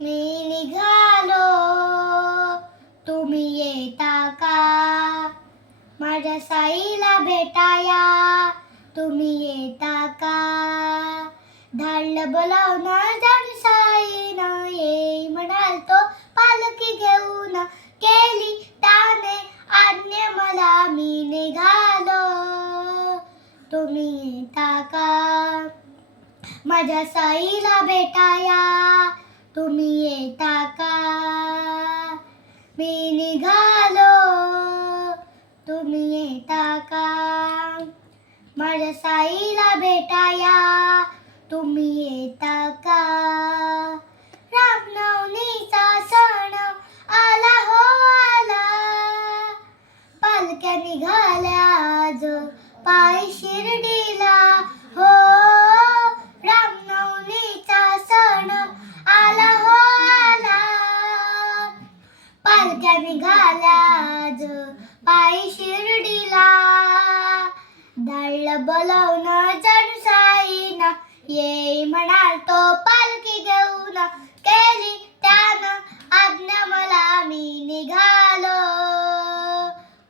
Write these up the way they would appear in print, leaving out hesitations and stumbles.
मी निघालो, तुम्ही येता का? माझ्या साईला भेटाया, तुम्ही येता का? धाडलं बोलावणं जण साईनं, येई म्हणाल तो पालखी घेऊन. केली त्याने आज्ञा मला, मी निघालो, तुम्ही येता का? माझ्या साईला भेटाया, तुम्ही येता का? मी निघालो, तुम्ही येता का? माझ्या साईला भेटाया, तुम्ही येता का? रामनवमीचा सण आला हो आला, पालख्या निघाल्या आज पायी शिर्डीला हो. रामनवमीचा सण आला हो आला, पालख्या निघाल्या आज पायी शिर्डीला. धाडलं बोलावणं जण साईनं, येई म्हणाल तो पालखी घेऊन. केली त्यानं आज्ञा मला, मी निघालो,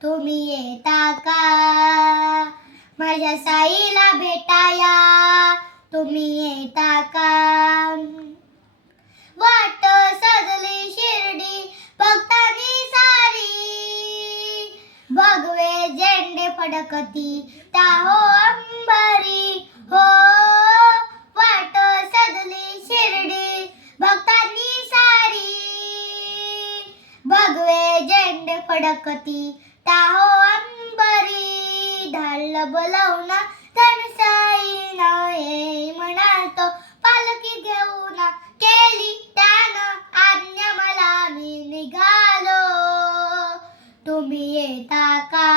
तुम्ही येता का? माझ्या साईला भेटाया, तुम्ही येता का? वाट सजली शिर्डी भक्तांनी सारी, भगवे झेंडे फडकती त्या हो अंबारी हो. वाट सजली शिर्डी भक्तांनी सारी, भगवे झेंडे फडकती त्या हो अंबारी. धाडलं बोलावणं जण साईनं, येई म्हणाल तो पालखी घेऊन. केली त्यानं आज्ञा मला, मी निघालो, तुम्ही येता का?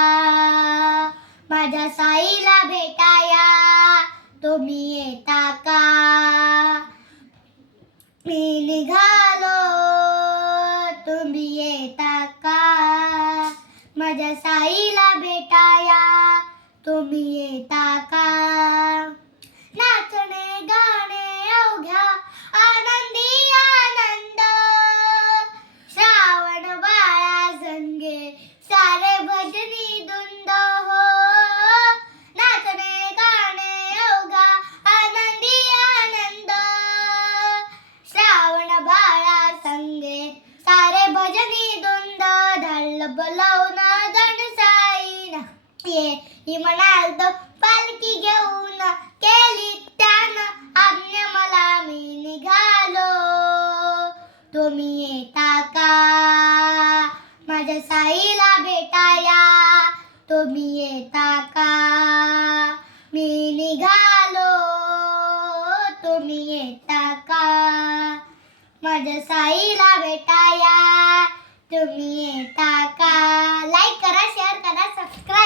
माझ्या साईला भेटाया, तुम्ही येता का? मी निघालो, तुम्ही येता का? माझ्या साईला भेटाया, तुम्ही येता का? नाचणे गाणे अवघ्या आनंदी आनंद, श्रावण बाळा संगे सारे भजनी धुंद हो. नाचणे गाणे अवघा आनंदी आनंद, श्रावण बाळा संगे सारे भजनी धुंद. धाडलं बोलावणं जण साईनं, ये म्हणाल तो पालखी घेऊन. केली त्यानं आज्ञा मला, मी निघालो, तुम्ही येता का? माझ्या साईला भेटाया, तुम्ही येता का? मी निघालो, तुम्ही येता का? माझ्या साईला